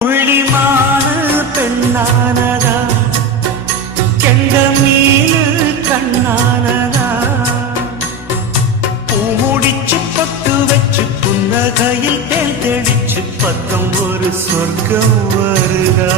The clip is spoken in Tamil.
புள்ளிமான பெண்ணானதா கெண்ட மீனு கண்ணானதா பூமுடிச்சு பொட்டு வச்சு புன்னகையில் தேன் தெளிச்சு பக்கம் ஒரு சொர்க்கம் வருதா